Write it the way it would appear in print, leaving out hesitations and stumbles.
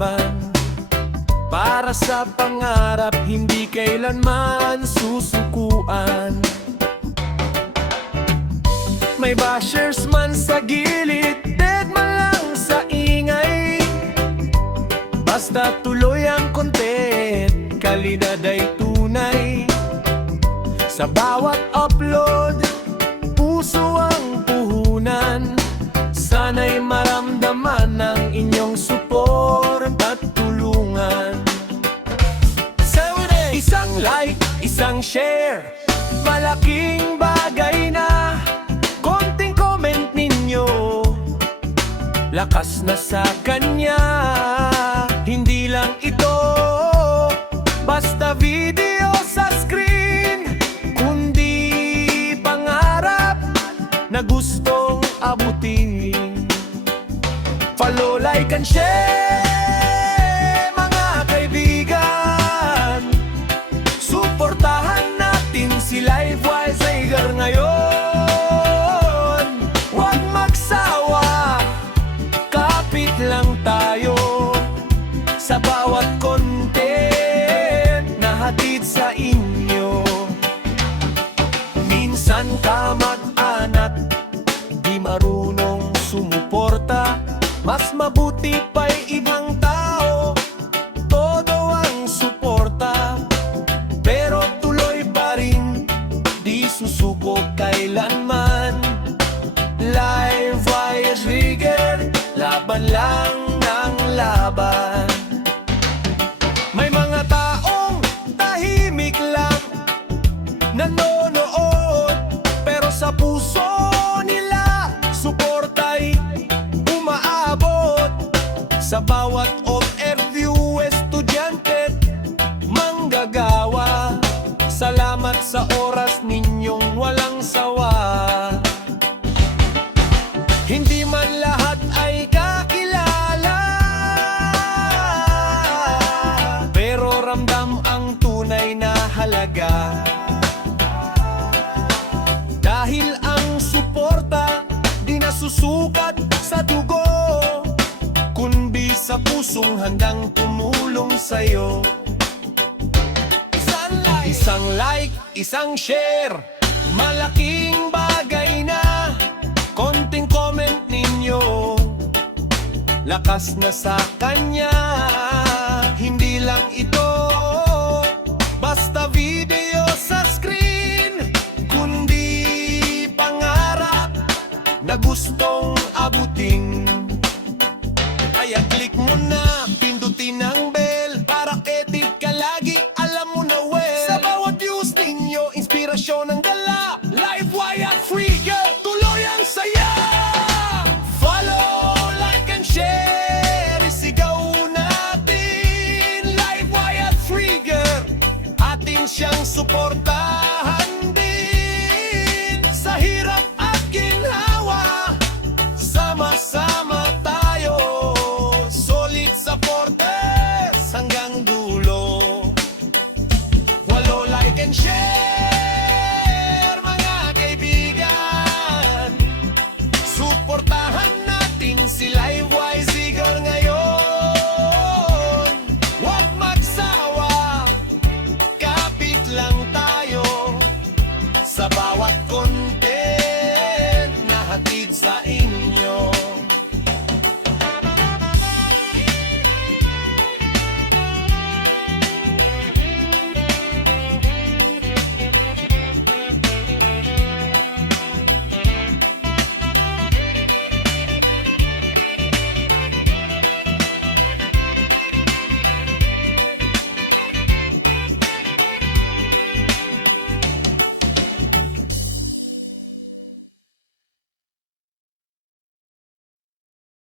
laban. Para sa pangarap, hindi kailanman susukuan. May bashers man sa gilid, dead man lang sa ingay. Basta tuloy ang content, kalidad ay tunay. Sa bawat upload, puso ang puhunan. Sana'y maramdaman ang inyong support at tulungan. Isang like, isang share, malaking bagay na. Konting comment ninyo, lakas na sa kanya. Hindi lang ito basta video sa screen, kundi pangarap na gustong abutin. Follow, like, and share, mga kaibigan. Suportahan natin si Livewire Ziger ngayon. Huwag magsawa, kapit lang tayo sa bawat content na hatid sa inyo. Minsan kamag-anak di marunong sumuporta, mas mabuti pa'y ibang tao, todo ang suporta. Pero tuloy pa rin, di susuko kailanman. Livewire Ziger, laban lang ng laban. May mga taong tahimik lang nanonood, pero sa puso nila suporta'y umaabot. Sa bawat OFW, estudyante, manggagawa, salamat sa oras ninyong walang sawa. Hindi man lahat ay kakilala, pero ramdam ang tunay na halaga. Dahil ang suporta di nasusukat sa dugo, kundi sa pusong handang tumulong sa'yo. Isang like, isang share, malaking bagay na. Konting comment ninyo, lakas na sa kanya. Hindi lang ito basta video sa screen, kundi pangarap na gusto